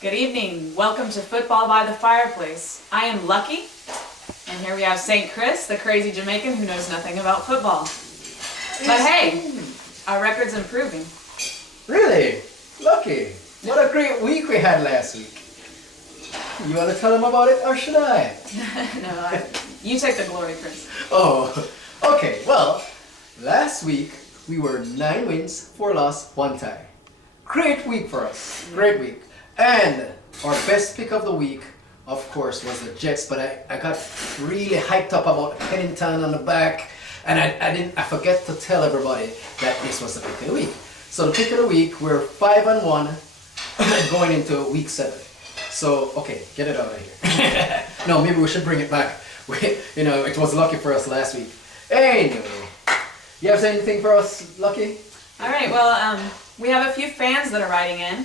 Good evening. Welcome to Football by the Fireplace. I am Lucky, and here we have St. Chris, the crazy Jamaican who knows nothing about football. But hey, our record's improving. Really? Lucky. What a great week we had last week. You want to tell them about it, or should I? No, you take the glory, Chris. Oh, okay. Well, last week we were 9 wins, 4 losses, 1 tie. Great week for us. Great week. And our best pick of the week, of course, was the Jets. But I got really hyped up about Pennington on the back, and I forget to tell everybody that this was the pick of the week. So the pick of the week, we're 5-1 going into week 7. So okay, get it out of here. No, maybe we should bring it back. It was lucky for us last week. Anyway, you have anything for us, Lucky? All right, well, we have a few fans that are writing in.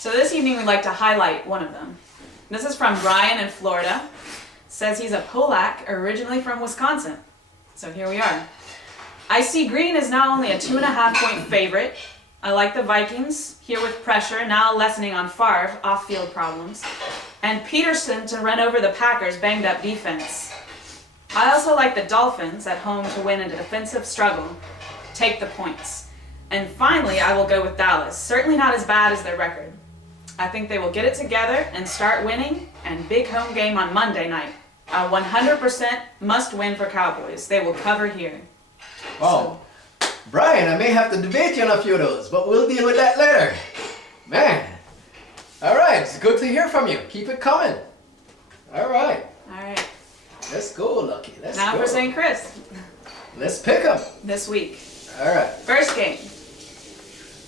So this evening we'd like to highlight one of them. This is from Brian in Florida. Says he's a Polak, originally from Wisconsin. So here we are. I see Green is now only a 2.5-point favorite. I like the Vikings, here with pressure, now lessening on Favre, off-field problems. And Peterson to run over the Packers' banged-up defense. I also like the Dolphins at home to win in a defensive struggle. Take the points. And finally, I will go with Dallas. Certainly not as bad as their record. I think they will get it together and start winning, and big home game on Monday night. A 100% must win for Cowboys. They will cover here. Oh, so, Brian, I may have to debate you on a few of those, but we'll deal with that later. Man, all right, it's good to hear from you. Keep it coming. All right. All right. Let's go, Lucky. Let's go. Now for St. Chris. Let's pick them. This week. All right. First game.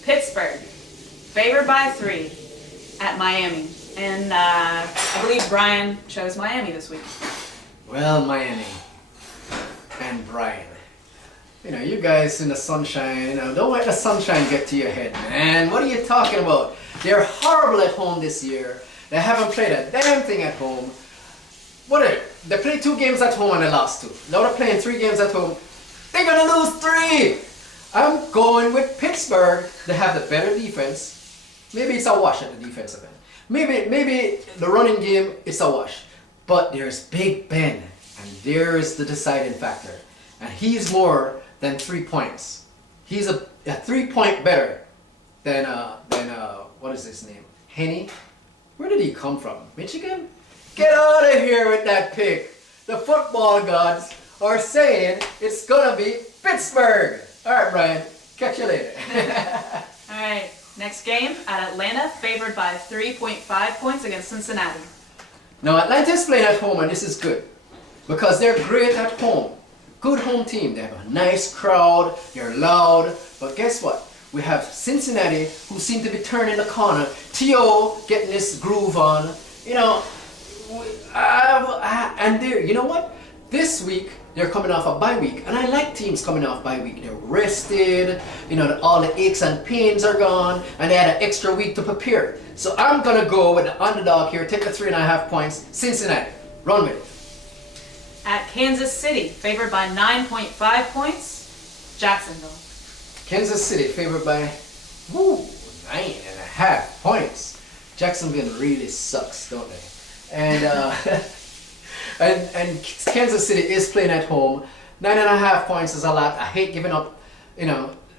Pittsburgh, favored by 3 at Miami. And I believe Brian chose Miami this week. Well, Miami and Brian. You guys in the sunshine, don't let the sunshine get to your head, man. What are you talking about? They're horrible at home this year. They haven't played a damn thing at home. They played 2 games at home and they lost 2. Now they're playing 3 games at home. They're gonna lose 3! I'm going with Pittsburgh. They have the better defense. Maybe it's a wash at the defensive end. Maybe the running game is a wash. But there's Big Ben, and there's the deciding factor. And he's more than 3 points. He's a 3-point better than what is his name? Henny? Where did he come from? Michigan? Get out of here with that pick. The football gods are saying it's gonna be Pittsburgh. All right, Brian. Catch you later. All right. Next game at Atlanta, favored by 3.5 points against Cincinnati. Now, Atlanta's playing at home, and this is good because they're great at home. Good home team. They have a nice crowd. They're loud. But guess what? We have Cincinnati, who seem to be turning the corner. T.O. getting this groove on. And they're, you know what? This week, they're coming off a bye week, and I like teams coming off bye week. They're rested, all the aches and pains are gone, and they had an extra week to prepare. So I'm gonna go with the underdog here, take the 3.5 points, Cincinnati. Run with it. At Kansas City, favored by 9.5 points, Jacksonville. Kansas City favored by 9.5 points. Jacksonville really sucks, don't they? And And Kansas City is playing at home. 9.5 points is a lot. I hate giving up,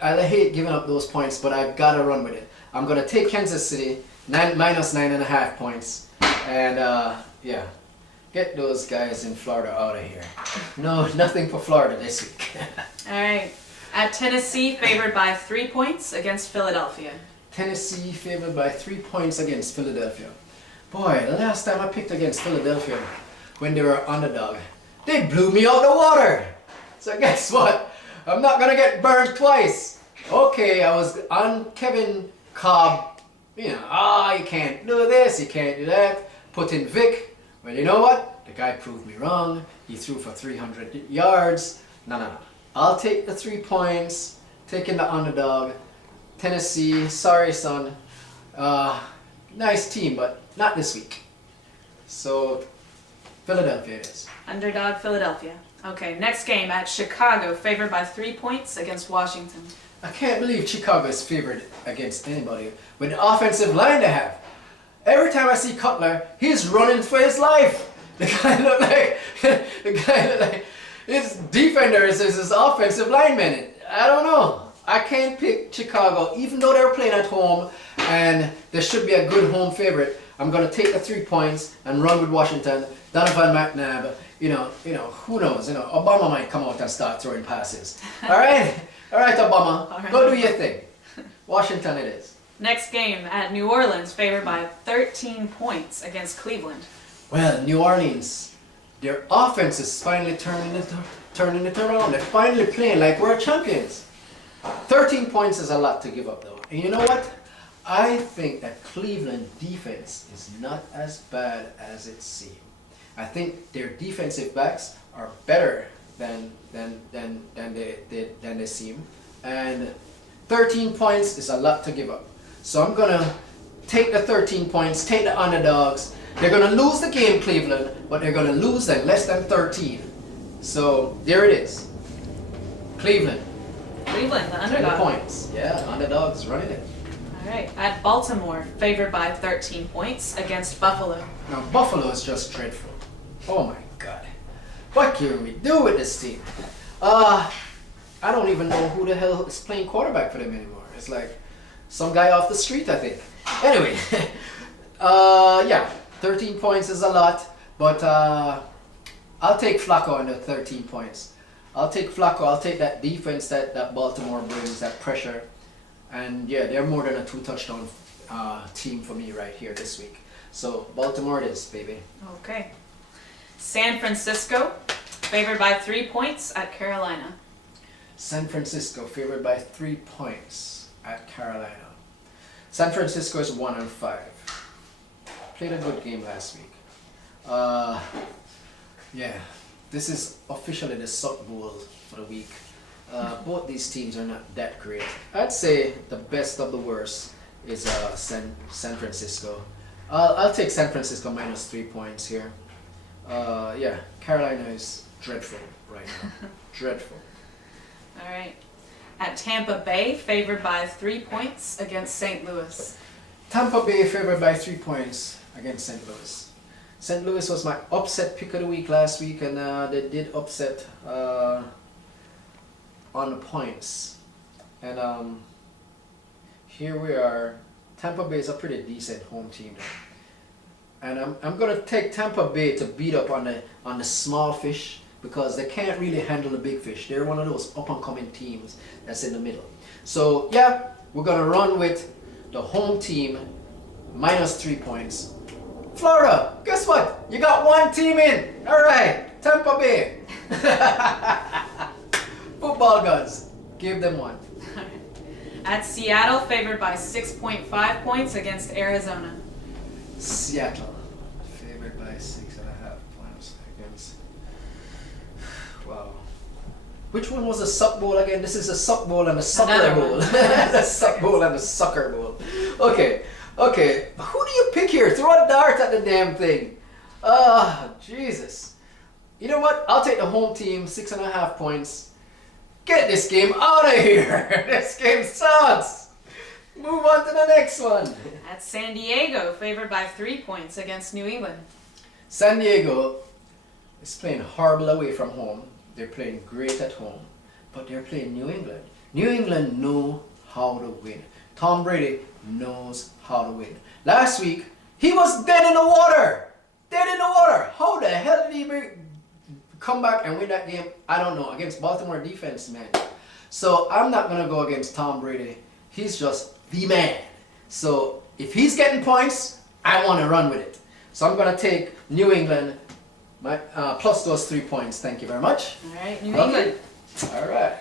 I hate giving up those points, but I've got to run with it. I'm going to take Kansas City, minus 9.5 points. And yeah, get those guys in Florida out of here. No, nothing for Florida this week. All right. At Tennessee, favored by 3 points against Philadelphia. Tennessee favored by 3 points against Philadelphia. Boy, the last time I picked against Philadelphia, when they were underdog, they blew me out the water. So guess what? I'm not gonna get burned twice. Okay, I was on Kevin Cobb. You can't do this, you can't do that. Put in Vic. Well, you know what? The guy proved me wrong. He threw for 300 yards. No. I'll take the 3 points. Taking the underdog. Tennessee, sorry son. Nice team, but not this week. So Philadelphia it is. Underdog Philadelphia. Okay, next game at Chicago, favored by 3 points against Washington. I can't believe Chicago is favored against anybody with the offensive line they have. Every time I see Cutler, he's running for his life. The guy look like his defenders is his offensive lineman. I don't know. I can't pick Chicago, even though they're playing at home and there should be a good home favorite. I'm gonna take the 3 points and run with Washington. Donovan McNabb, you know, who knows? Obama might come out and start throwing passes. All right, Obama, All right. go do your thing. Washington it is. Next game at New Orleans, favored by 13 points against Cleveland. Well, New Orleans, their offense is finally turning it around. They're finally playing like world champions. 13 points is a lot to give up though. And you know what? I think that Cleveland defense is not as bad as it seems. I think their defensive backs are better than they seem. And 13 points is a lot to give up. So I'm gonna take the 13 points, take the underdogs. They're gonna lose the game, Cleveland, but they're gonna lose at less than 13. So there it is. Cleveland. Cleveland, the 10 underdog. points. Yeah, underdogs running it. All right, at Baltimore, favored by 13 points against Buffalo. Now Buffalo is just dreadful. Oh my God. What can we do with this team? I don't even know who the hell is playing quarterback for them anymore. It's like some guy off the street, I think. Anyway, yeah, 13 points is a lot, but I'll take Flacco under 13 points. I'll take Flacco. I'll take that defense that Baltimore brings, that pressure. And yeah, they're more than a 2-touchdown team for me right here this week. So Baltimore it is, baby. Okay. San Francisco, favored by 3 points at Carolina. San Francisco favored by 3 points at Carolina. San Francisco is 1-5. Played a good game last week. Yeah, this is officially the Suck Bowl for the week. Both these teams are not that great. I'd say the best of the worst is San Francisco. I'll take San Francisco minus 3 points here. Yeah, Carolina is dreadful right now. Dreadful. All right. At Tampa Bay, favored by 3 points against St. Louis. Tampa Bay favored by 3 points against St. Louis. St. Louis was my upset pick of the week last week, and they did upset on the points. And here we are. Tampa Bay is a pretty decent home team though. And I'm gonna take Tampa Bay to beat up on the small fish, because they can't really handle the big fish. They're one of those up and coming teams that's in the middle. So yeah, we're gonna run with the home team minus 3 points. Florida, guess what? You got one team in. All right, Tampa Bay. Football gods, give them one. At Seattle, favored by 6.5 points against Arizona. Seattle, favored by 6.5 points against. Wow. Which one was the Suck Bowl again? This is the Suck Bowl and the Sucker Another Bowl. one. The Suck Bowl and the Sucker Bowl. Okay. Who do you pick here? Throw a dart at the damn thing. Jesus. You know what? I'll take the home team, 6.5 points. Get this game out of here. This game sucks. Move on to the next one. At San Diego, favored by 3 points against New England. San Diego is playing horrible away from home. They're playing great at home, but they're playing New England. New England know how to win. Tom Brady knows how to win. Last week, he was dead in the water. Dead in the water. How the hell did he come back and win that game? I don't know. Against Baltimore defense, man. So I'm not going to go against Tom Brady. He's just the man. So if he's getting points, I want to run with it. So I'm going to take New England plus those 3 points. Thank you very much. All right, New Okay. England. All right.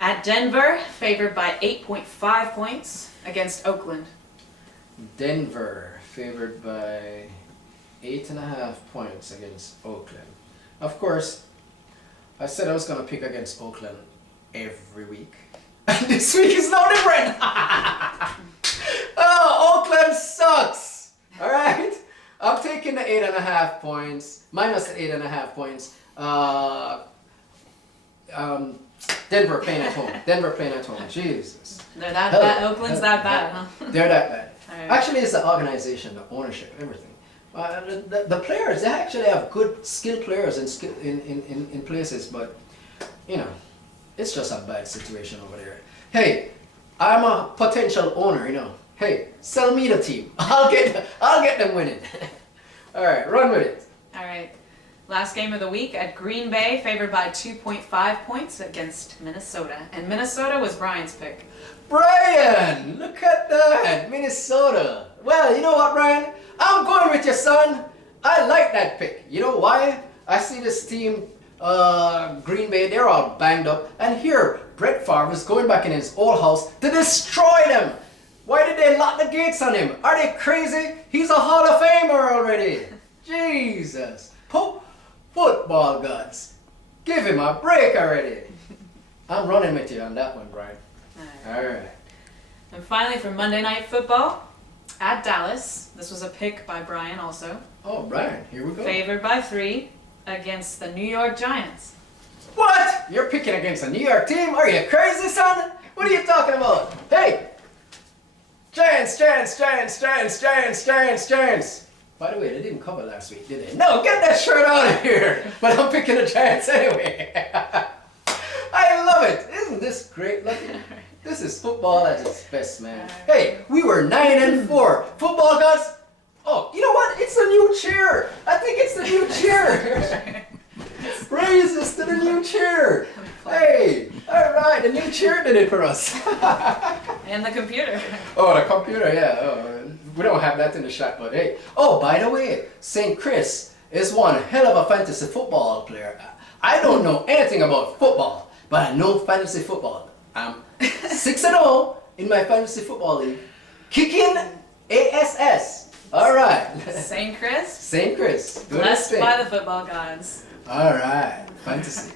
At Denver, favored by 8.5 points against Oakland. Denver favored by 8.5 points against Oakland. Of course, I said I was going to pick against Oakland every week. And this week is no different. Oh, Oakland sucks. All right. I'm taking the 8.5 points, minus the 8.5 points. Denver playing at home. Denver playing at home. Jesus. They're that bad. Oakland's that bad, huh? They're that bad. Alright. Actually, it's the organization, the ownership, everything. The players, they actually have good skilled players in places, but you know, it's just a bad situation over there. Hey, I'm a potential owner, you know. Hey, sell me the team. I'll get them winning. All right, run with it. All right. Last game of the week at Green Bay, favored by 2.5 points against Minnesota. And Minnesota was Brian's pick. Brian, look at that, Minnesota. Well, you know what, Brian? I'm going with your son. I like that pick. You know why? I see this team, Green Bay, they're all banged up. And here, Brett Favre is going back in his old house to destroy them. Why did they lock the gates on him? Are they crazy? He's a Hall of Famer already. Jesus. Football gods. Give him a break already. I'm running with you on that one, Brian. All right. And finally, for Monday Night Football, at Dallas, this was a pick by Brian also. Oh, Brian, here we go. Favored by 3 against the New York Giants. What? You're picking against a New York team? Are you crazy, son? What are you talking about? Hey! Giants. By the way, they didn't cover last week, did they? No, get that shirt out of here! But I'm picking the Giants anyway. I love it. Isn't this great looking? This is football at its best, man. Hey, we were 9-4. Football gods. Oh, you know what? It's a new chair. I think it's the new chair. Praises to the new chair. Hey, all right, the new chair did it for us. And the computer. Oh, the computer, yeah. Oh, we don't have that in the shop, but hey. Oh, by the way, St. Chris is one hell of a fantasy football player. I don't know anything about football, but I know fantasy football. I'm 6-0 in my fantasy football league. Kicking ASS. All right. St. Chris. St. Chris. Blessed by the football gods. All right. Fantasy.